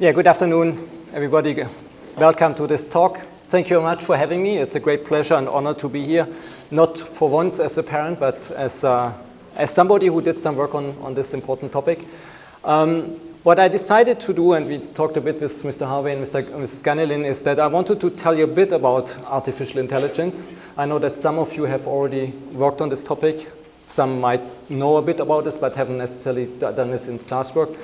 Yeah, good afternoon, everybody. Welcome to this talk. Thank you very much for having me. It's a great pleasure and honor to be here, not for once as a parent, but as somebody who did some work on this important topic. What I decided to do, and we talked a bit with Mr. Harvey and Mrs. Ganelin, is that I wanted to tell you a bit about artificial intelligence. I know that some of you have already worked on this topic. Some might know a bit about this, but haven't necessarily done this in classwork.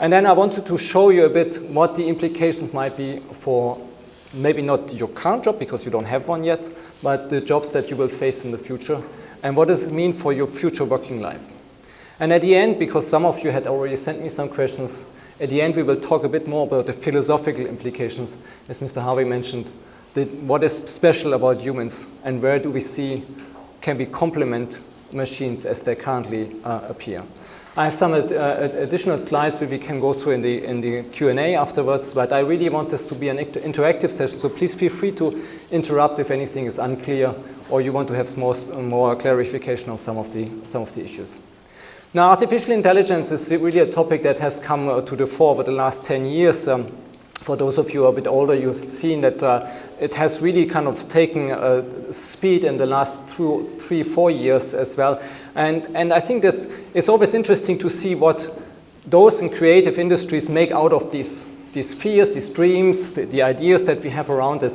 And then I wanted to show you a bit what the implications might be for maybe not your current job, because you don't have one yet, but the jobs that you will face in the future, and what does it mean for your future working life. And at the end, because some of you had already sent me some questions, at the end we will talk a bit more about the philosophical implications, as Mr. Harvey mentioned, what is special about humans, and where do we see can we complement machines as they currently appear. I have some additional slides that we can go through in the Q&A afterwards, but I really want this to be an interactive session, so please feel free to interrupt if anything is unclear or you want to have more clarification on some of the issues. Now, artificial intelligence is really a topic that has come to the fore over the last 10 years. For those of you who are a bit older, you've seen that it has really kind of taken speed in the last 3-4 years as well. And I think that it's always interesting to see what those in creative industries make out of these fears, these dreams, the ideas that we have around it.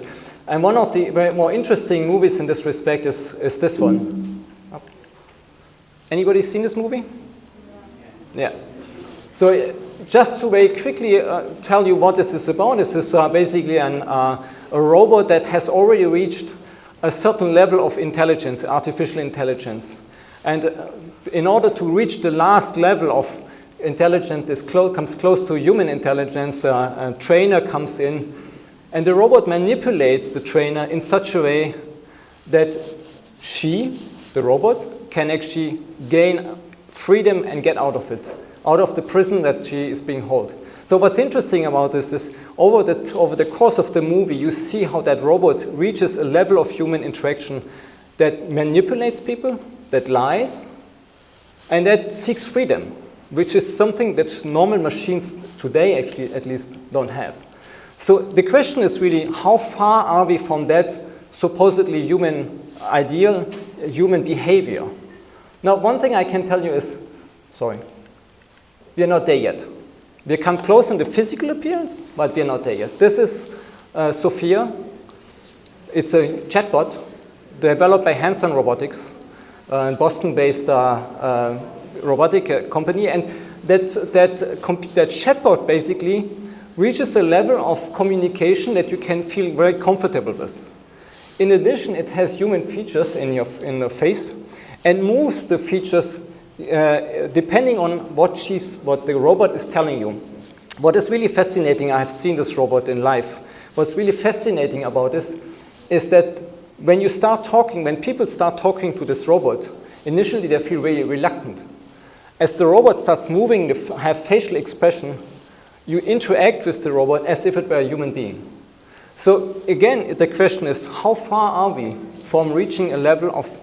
And one of the very more interesting movies in this respect is this one. Anybody seen this movie? Yeah. So just to very quickly tell you what this is about, this is basically a robot that has already reached a certain level of intelligence, artificial intelligence. And in order to reach the last level of intelligence, this comes close to human intelligence, a trainer comes in, and the robot manipulates the trainer in such a way that she, the robot, can actually gain freedom and get out of it, out of the prison that she is being held. So what's interesting about this is over the course of the movie, you see how that robot reaches a level of human interaction that manipulates people, that lies, and that seeks freedom, which is something that normal machines today actually at least don't have. So the question is really, how far are we from that supposedly human ideal, human behavior? Now, one thing I can tell you is, we are not there yet. We come close in the physical appearance, but we are not there yet. This is Sophia. It's a chatbot developed by Hanson Robotics, a Boston-based robotic company, and that chatbot basically reaches a level of communication that you can feel very comfortable with. In addition, it has human features in the face and moves the features depending on what the robot is telling you. What is really fascinating, I have seen this robot in life, what's really fascinating about this is that when people start talking to this robot, initially they feel really reluctant. As the robot starts moving, have facial expression, you interact with the robot as if it were a human being. So again, the question is, how far are we from reaching a level of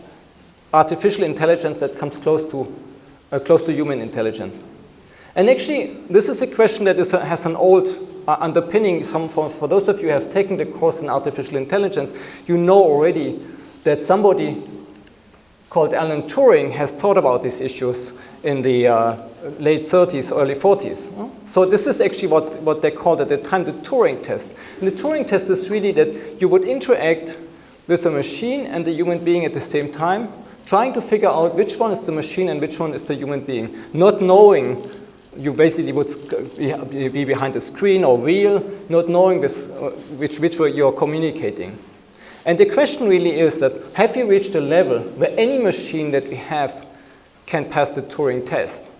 artificial intelligence that comes close to human intelligence? And actually, this is a question that has an old underpinning. For those of you who have taken the course in artificial intelligence, you know already that somebody called Alan Turing has thought about these issues in the late 30s, early 40s. So this is actually what they called at the time the Turing test. And the Turing test is really that you would interact with a machine and the human being at the same time, trying to figure out which one is the machine and which one is the human being. Not knowing, you basically would be behind a screen or wheel, not knowing which way you're communicating. And the question really is that, have we reached a level where any machine that we have can pass the Turing test?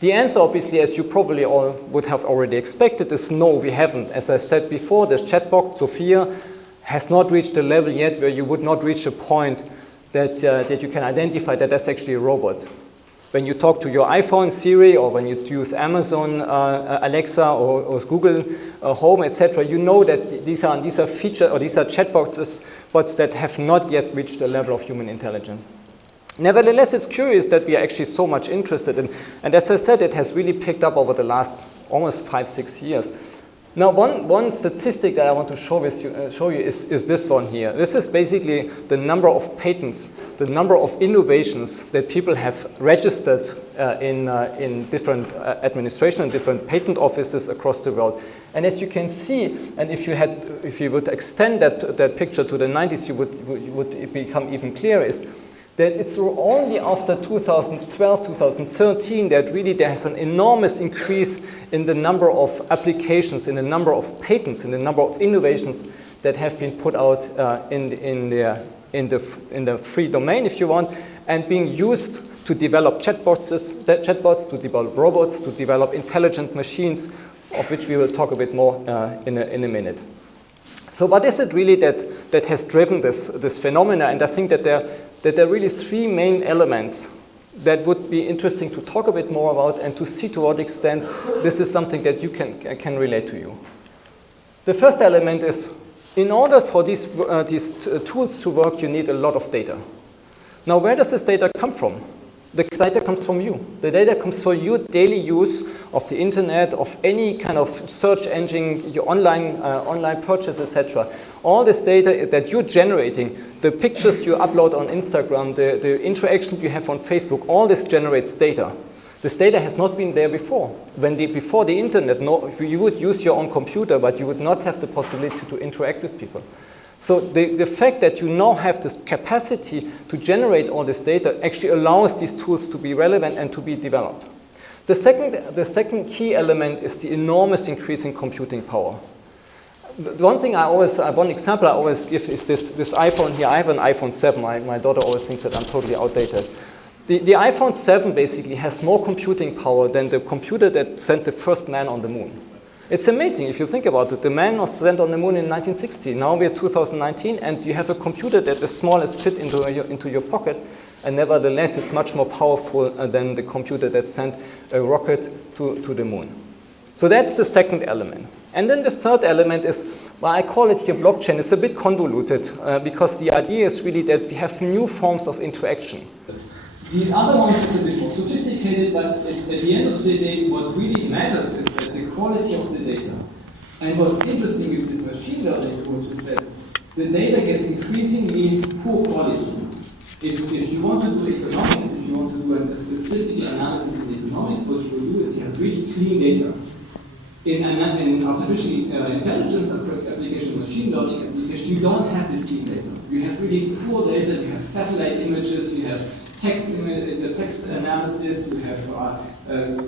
The answer, obviously, as you probably all would have already expected, is no, we haven't. As I said before, this chatbot, Sophia, has not reached a level yet where you would not reach a point that you can identify that that's actually a robot. When you talk to your iPhone, Siri, or when you use Amazon, Alexa, or Google Home, etc., you know that these are features, or these are chatbots that have not yet reached the level of human intelligence. Nevertheless, it's curious that we are actually so much interested in, and as I said, it has really picked up over the last almost 5-6 years. Now, one statistic that I want to show you is this one here. This is basically the number of patents, the number of innovations that people have registered in different administration and different patent offices across the world. And as you can see, and if you would extend that picture to the 90s, you would become even clearer, is that it's only after 2012, 2013 that really there's an enormous increase in the number of applications, in the number of patents, in the number of innovations that have been put out in the free domain, if you want, and being used to develop chatbots, to develop robots, to develop intelligent machines, of which we will talk a bit more in a minute. So what is it really that has driven this phenomena? And I think that there are really three main elements that would be interesting to talk a bit more about and to see to what extent this is something that you can relate to you. The first element is, in order for these tools to work, you need a lot of data. Now, where does this data come from? The data comes from you. The data comes from your daily use of the internet, of any kind of search engine, your online purchase, etc. All this data that you're generating, the pictures you upload on Instagram, the interactions you have on Facebook, all this generates data. This data has not been there before. Before the internet, you would use your own computer, but you would not have the possibility to interact with people. So the fact that you now have this capacity to generate all this data actually allows these tools to be relevant and to be developed. The second key element is the enormous increase in computing power. One example I always give is this iPhone here. I have an iPhone 7. My daughter always thinks that I'm totally outdated. The iPhone 7 basically has more computing power than the computer that sent the first man on the moon. It's amazing if you think about it. The man was sent on the moon in 1960. Now we're 2019, and you have a computer that is small as fit into your pocket, and nevertheless it's much more powerful than the computer that sent a rocket to the moon. So that's the second element. And then the third element is, well, I call it here blockchain. It's a bit convoluted because the idea is really that we have new forms of interaction. The other ones is a bit more sophisticated, but at the end of the day, what really matters is that the quality of the data. And what's interesting with these machine learning tools is that the data gets increasingly poor quality. If you want to do economics, if you want to do a statistical analysis in economics, what you will do is you have really clean data. In artificial intelligence application, machine learning application, you don't have this clean data. You have really poor data, you have satellite images, you have text analysis, you have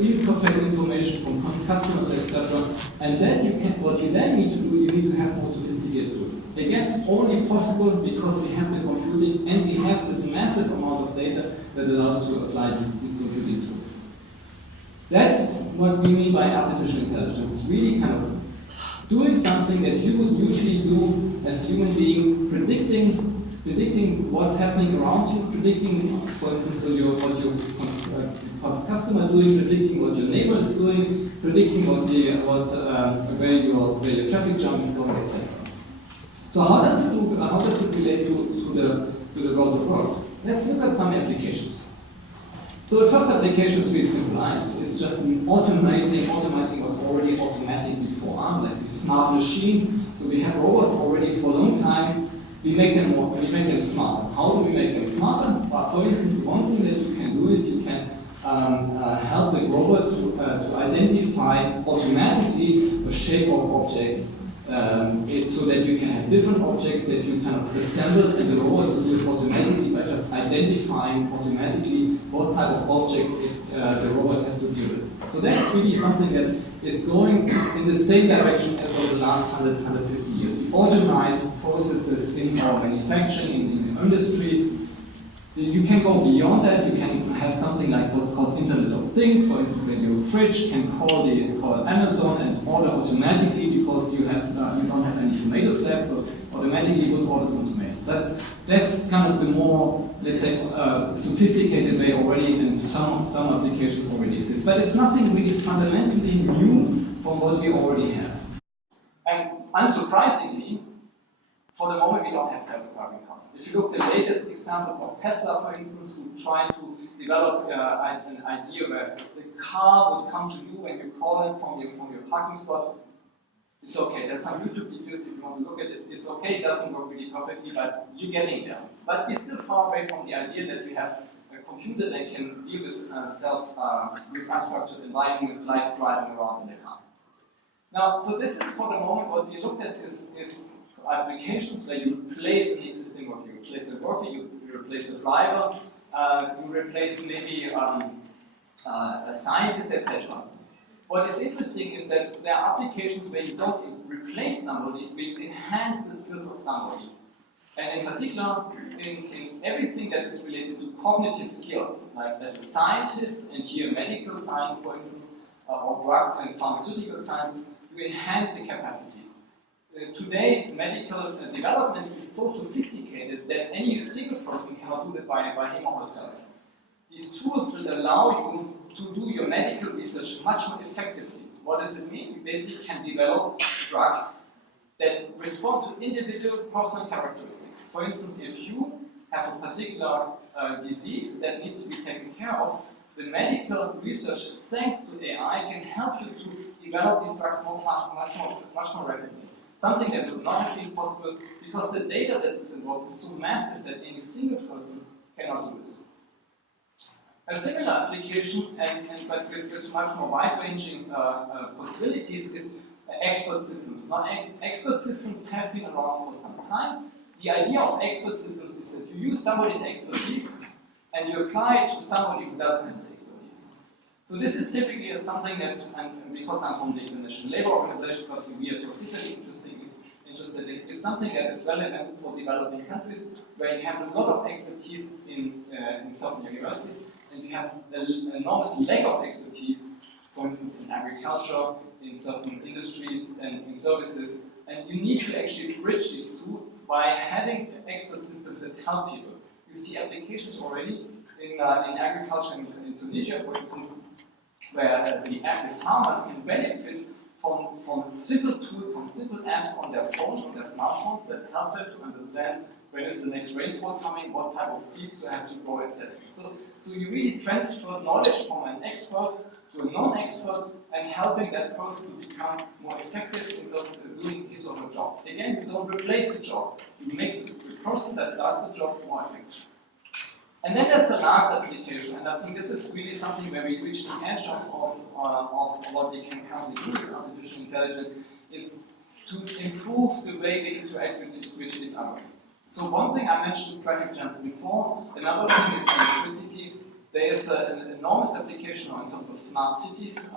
imperfect information from customers, etc. And then what you then need to do, you need to have more sophisticated tools. Again, only possible because we have the computing and we have this massive amount of data that allows to apply these computing tools. That's what we mean by artificial intelligence. Really kind of doing something that you would usually do as a human being, predicting what's happening around you, predicting, for instance, what your customer is doing, predicting what your neighbor is doing, predicting where your traffic jam is going, etc. So how does it relate to the world of work? Let's look at some applications. So the first application is really simple. It's just automizing what's already automatic before, like with smart machines. So we have robots already for a long time. We make them smarter. How do we make them smarter? Well, for instance, one thing that you can do is you can help the robot to identify automatically the shape of objects, so that you can have different objects that you kind of assemble, and the robot will do it automatically by just identifying automatically what type of object the robot has to deal with. So that's really something that is going in the same direction as over the last 150 years. We automate processes in our manufacturing, in the industry. You can go beyond that. You can have something like what's called Internet of Things. For instance, when your fridge can call Amazon and order automatically because you don't have any tomatoes left, so automatically you would order some tomatoes. That's kind of the more, let's say, sophisticated way already, and some applications already exist. But it's nothing really fundamentally new from what we already have. And unsurprisingly, for the moment, we don't have self-driving cars. If you look at the latest examples of Tesla, for instance, who tried to develop an idea where the car would come to you and you call it from your parking spot, It's okay. There's some YouTube videos, if you want to look at it, it's okay, it doesn't work really perfectly, but you're getting there. But we're still far away from the idea that you have a computer that can deal with with unstructured environments like driving around in a car. Now, so this is for the moment what we looked at is applications where you replace an existing worker. You replace a worker, you replace a driver, you replace maybe a scientist, etc. What is interesting is that there are applications where you don't replace somebody, but you enhance the skills of somebody. And in particular, in everything that is related to cognitive skills, like as a scientist, and here medical science, for instance, or drug and pharmaceutical sciences, you enhance the capacity. Today, medical development is so sophisticated that any single person cannot do it by him or herself. These tools will allow you to do your medical research much more effectively. What does it mean? You basically can develop drugs that respond to individual personal characteristics. For instance, if you have a particular disease that needs to be taken care of, the medical research, thanks to AI, can help you to develop these drugs much more rapidly. Something that would not have been possible because the data that is involved is so massive that any single person cannot do this. A similar application, but with much more wide-ranging possibilities, is expert systems. Now, expert systems have been around for some time. The idea of expert systems is that you use somebody's expertise and you apply it to somebody who doesn't have the expertise. So this is typically something that, and because I'm from the International Labour Organization, something we are particularly interested in, is something that is relevant for developing countries where you have a lot of expertise in certain universities, and you have an enormous lack of expertise, for instance, in agriculture, in certain industries, and in services. And you need to actually bridge these two by having expert systems that help people. You see applications already in agriculture in Tunisia, for instance, where the farmers can benefit from simple tools, from simple apps on their phones, on their smartphones that help them to understand when is the next rainfall coming, what type of seeds they have to grow, etc. So you really transfer knowledge from an expert to a non-expert and helping that person to become more effective in terms of doing his or her job. Again, you don't replace the job, you make the person that does the job more effective. And then there's the last application, and I think this is really something where we reach the edge of what we can currently do with artificial intelligence, is to improve the way we interact with this algorithm. So one thing I mentioned traffic jams before, another thing is electricity. There is an enormous application in terms of smart cities.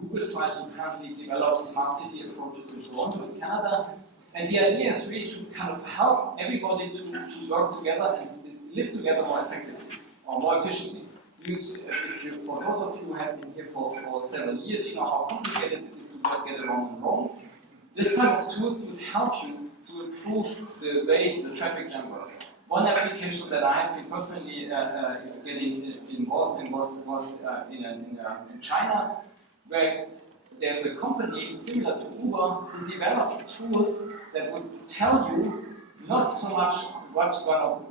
Google tries to currently develop smart city approaches in Toronto, in Canada. And the idea is really to kind of help everybody to work together and live together more effectively or more efficiently. For those of you who have been here for several years, you know how complicated it is to work together on Rome. This type of tools would help you to improve the way the traffic jam works. One application that I have been personally getting involved in was in China, where there's a company similar to Uber who develops tools that would tell you not so much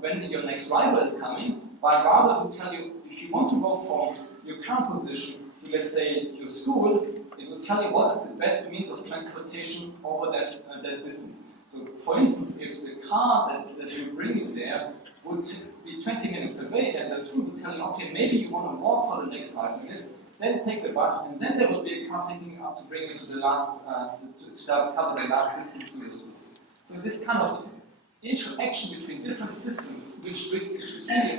when your next rival is coming, but rather to tell you if you want to go from your current position to, let's say, your school, it will tell you what is the best means of transportation over that distance. So, for instance, if the car that will bring you there would be 20 minutes away, and the tool would tell you, okay, maybe you want to walk for the next 5 minutes, then take the bus, and then there will be a car picking you up to bring you to the last, to cover the last distance to your school. So this kind of interaction between different systems, which is really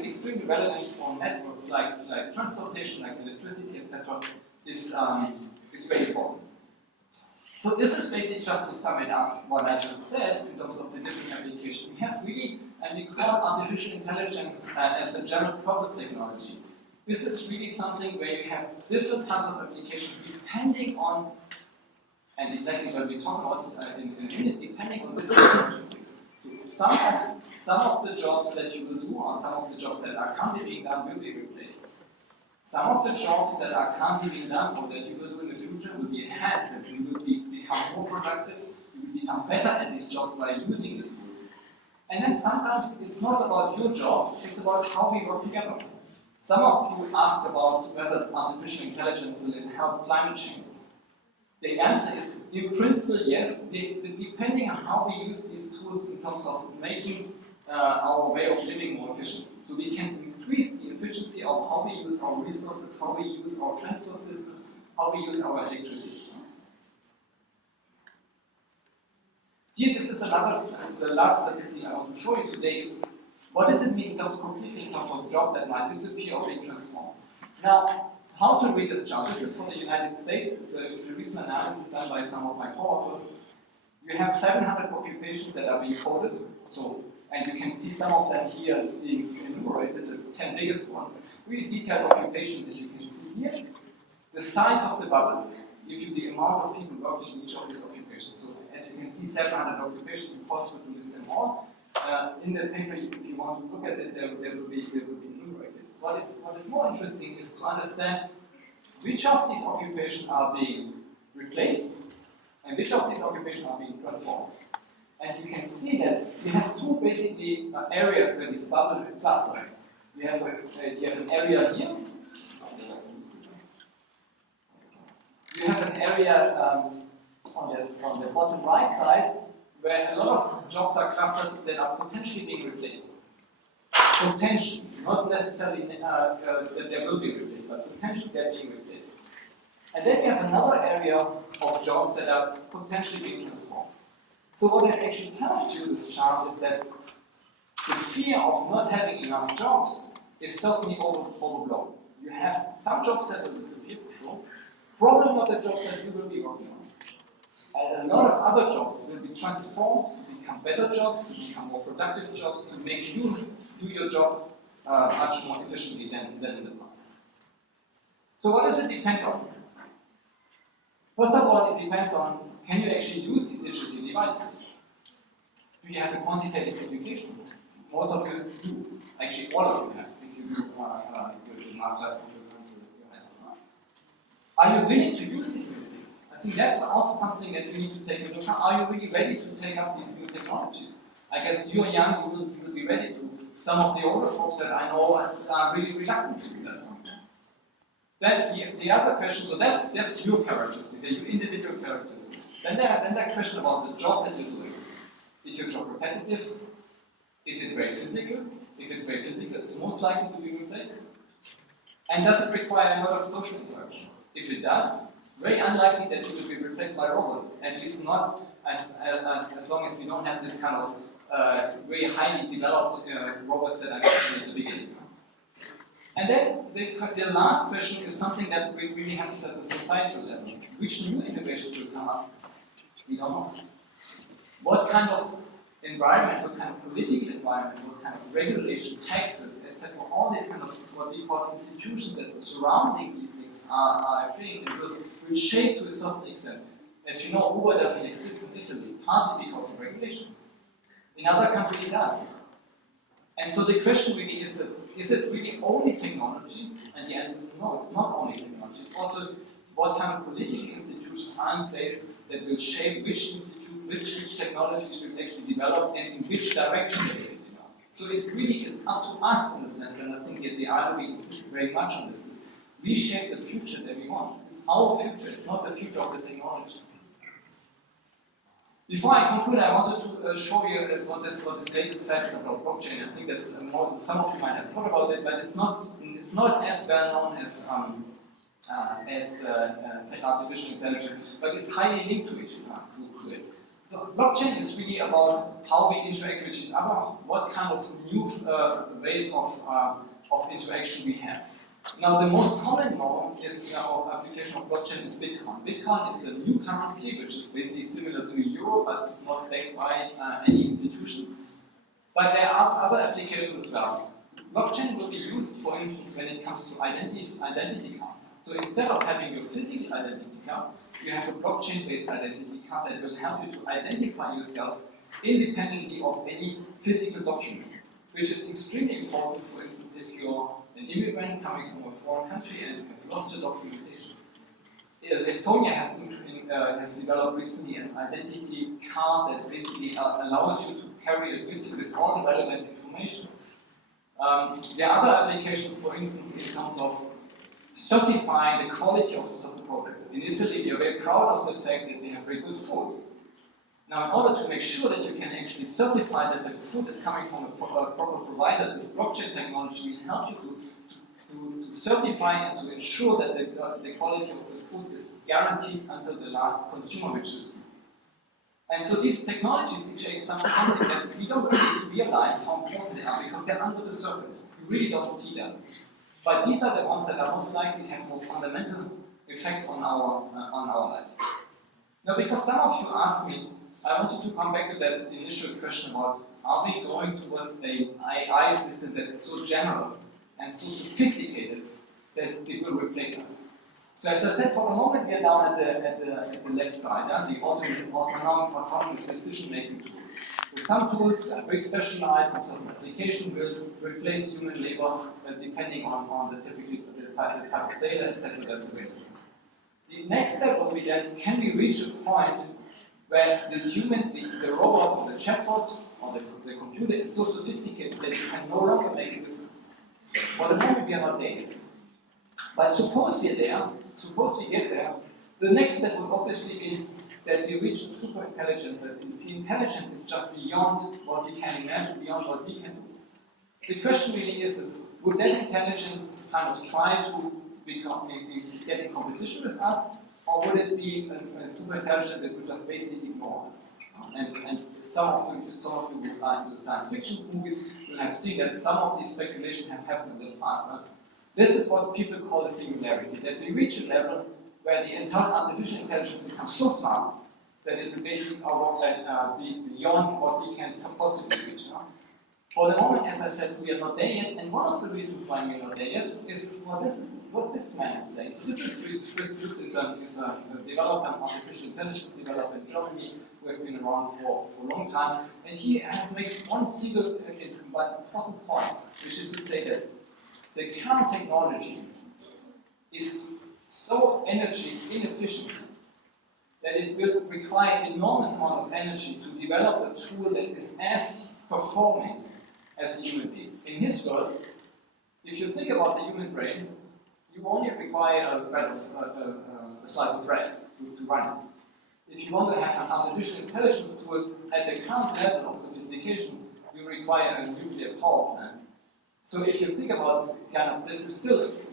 extremely relevant for networks like transportation, like electricity, etc., is very important. So this is basically just to sum it up what I just said in terms of the different applications. We have really, and we call artificial intelligence as a general purpose technology. This is really something where you have different types of applications depending on, and exactly what we talk about in a minute, depending on different characteristics. So some of the jobs that you will do, or some of the jobs that are currently being done, will be replaced. Some of the jobs that are currently being done or that you will do in the future will be enhanced, and you will become more productive, you will become better at these jobs by using these tools. And then sometimes it's not about your job, it's about how we work together. Some of you asked about whether artificial intelligence will help climate change. The answer is, in principle, yes, depending on how we use these tools in terms of making our way of living more efficient. So we can increase the efficiency of how we use our resources, how we use our transport systems, how we use our electricity. Here, this is the last statistic I want to show you today is, what does it mean in terms of job that might disappear or be transformed? Now, how to read this chart? This is from the United States. It's a recent analysis done by some of my co-authors. You have 700 occupations that are being coded. So, and you can see some of them here being enumerated, the 10 biggest ones. Really detailed occupation that you can see here. The size of the bubbles give you the amount of people working in each of these occupations. So, as you can see, 700 occupations, impossible to list them all. In the paper, if you want to look at it, they will be enumerated. What is more interesting is to understand which of these occupations are being replaced and which of these occupations are being transformed. And you can see that we have two basically areas where this bubble is clustered. You have an area here. You have an area on the bottom right side where a lot of jobs are clustered that are potentially being replaced. Potentially, not necessarily that they will be replaced, but potentially they're being replaced. And then you have another area of jobs that are potentially being transformed. So what it actually tells you, this chart, is that the fear of not having enough jobs is certainly overblown. You have some jobs that will disappear for sure, probably not the jobs that you will be working on. And a lot of other jobs will be transformed to become better jobs, to become more productive jobs, to make you do your job much more efficiently than in the past. So what does it depend on? First of all, it depends on, can you actually use these digital devices? Do you have a quantitative education? Most of you do. Actually, all of you have, if you do your master's and your high school. Are you willing to use these new things? I think that's also something that you need to take a look at. Are you really ready to take up these new technologies? I guess you're young, you will be ready to. Some of the older folks that I know are really reluctant to do that. Then the other question, so that's your characteristics, your individual characteristics. Then that question about the job that you're doing. Is your job repetitive? Is it very physical? If it's very physical, it's most likely to be replaced. And does it require a lot of social interaction? If it does, very unlikely that you will be replaced by a robot, at least not as long as we don't have this kind of very highly developed robots that I mentioned at the beginning. And then the last question is something that really happens at the societal level. Which new innovations will come up? We don't know. What kind of environment, what kind of political environment, what kind of regulation, taxes, etc., all these kind of what we call institutions that are surrounding these things are appearing and will shape to a certain extent. As you know, Uber doesn't exist in Italy, partly because of regulation. In other countries it does. And so the question really is it really only technology? And the answer is no, it's not only technology. It's also what kind of political institutions are in place that will shape which technologies will actually develop and in which direction they will develop. So it really is up to us in a sense, and I think that the ILO insists very much on this, is we shape the future that we want. It's our future, it's not the future of the technology. Before I conclude, I wanted to show you what this latest facts about blockchain. I think that some of you might have thought about it, but it's not as well known as artificial intelligence, but it's highly linked to it. So blockchain is really about how we interact with each other, what kind of new ways of interaction we have. Now, the most common known application of blockchain is Bitcoin. Bitcoin is a new currency which is basically similar to euro, but it's not backed by any institution. But there are other applications as well. Blockchain will be used, for instance, when it comes to identity cards. So instead of having your physical identity card, you have a blockchain-based identity card that will help you to identify yourself independently of any physical document, which is extremely important, for instance, if you're an immigrant coming from a foreign country and you have lost your documentation. Estonia has developed recently an identity card that basically allows you to carry it with you with all the relevant information. There are other applications, for instance, in terms of certify the quality of certain products. In Italy, we are very proud of the fact that we have very good food. Now, in order to make sure that you can actually certify that the food is coming from a proper provider, this blockchain technology will help you to certify and to ensure that the quality of the food is guaranteed until the last consumer, which is. And so these technologies actually something that we don't really realize how important they are because they're under the surface. You really don't see them. But these are the ones that are most likely have more fundamental effects on our life. Now, because some of you asked me, I wanted to come back to that initial question about are we going towards an AI system that is so general and so sophisticated that it will replace us. So as I said, for the moment we are down at the left side, the autonomous decision-making tools. So some tools are very specialized in certain application will replace human labor depending on the type of data, etc. that's available. The next step will be that can we reach a point where the robot or the chatbot or the computer is so sophisticated that it can no longer make a difference. For the moment we are not there yet. But suppose we get there, the next step would obviously be that we reach super intelligence, that the intelligence is just beyond what we can imagine, beyond what we can do. The question really is would that intelligence kind of try to get in competition with us, or would it be a super intelligence that would just basically ignore us? And some of you who are into science fiction movies will have seen that some of these speculations have happened in the past. This is what people call a singularity, that we reach a level where the entire artificial intelligence becomes so smart that it will basically be beyond what we can possibly reach. For the moment, as I said, we are not there yet, and one of the reasons why we are not there yet is what this man is saying. So this is Chris is a developer, an artificial intelligence developer in Germany who has been around for a long time, and he makes one single important point, which is to say that the current technology is so energy inefficient that it will require enormous amount of energy to develop a tool that is as performing as a human being. In his words, if you think about the human brain, you only require a slice of bread to run it. If you want to have an artificial intelligence tool at the current level of sophistication, you require a nuclear power plant. So if you think about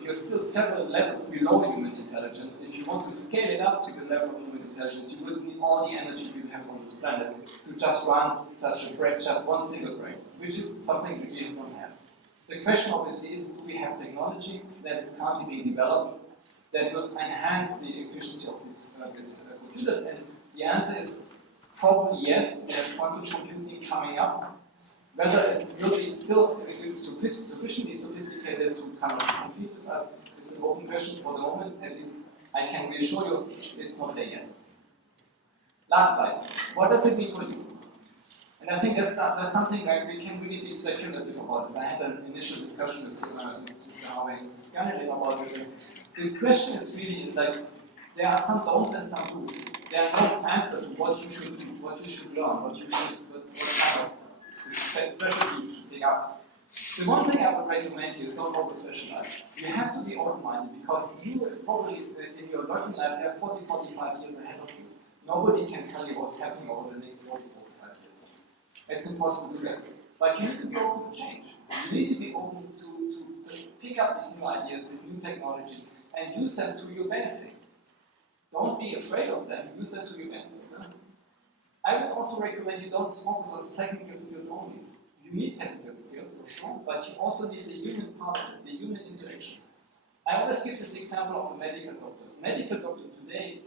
you're still several levels below human intelligence. If you want to scale it up to the level of human intelligence, you would need all the energy we have on this planet to just run such a brain, just one single brain, which is something that we don't have. The question obviously is, do we have technology that is currently being developed that will enhance the efficiency of these computers? And the answer is probably yes. There's quantum computing coming up. Whether it will be still sufficiently sophisticated to kind of compete with us is an open question for the moment. At least I can reassure you it's not there yet. Last slide. What does it mean for you? And I think that's something that we can really be speculative about this. I had an initial discussion with Mr. Harvey and Mr. Scanlon about this. The question is really there are some don'ts and some do's. There are no answer to what you should do, what you should learn, what kind of specialty you should pick up. The one thing I would recommend you is don't over-specialize. You have to be open-minded because you probably in your working life have 40, 45 years ahead of you. Nobody can tell you what's happening over the next 40, 45 years. It's impossible to do that. But you need to be open to change. You need to be open to pick up these new ideas, these new technologies, and use them to your benefit. Don't be afraid of them, use them to your benefit. I would also recommend you don't focus on technical skills only. You need technical skills for sure, but you also need the human part of it, the human interaction. I always give this example of a medical doctor. A medical doctor today,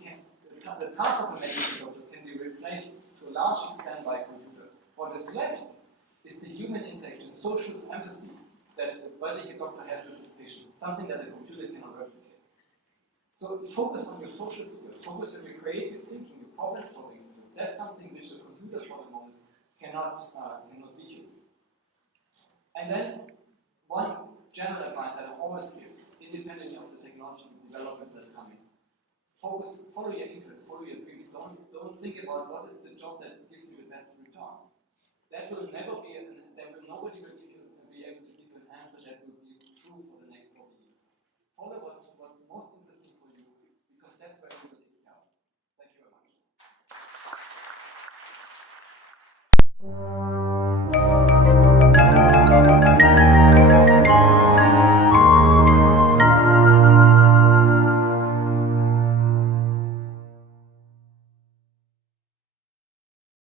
the task of a medical doctor can be replaced to a large extent by a computer. What is left is the human interaction, social empathy that the medical doctor has with his patient, something that a computer cannot replicate. So focus on your social skills, focus on your creative thinking, your problem-solving skills. That's something which the computer for the moment cannot beat you. And then one general advice that I always give, independently of the technology developments that are coming, follow your interests, follow your dreams. Don't think about what is the job that gives you the best return. That will never be, nobody will give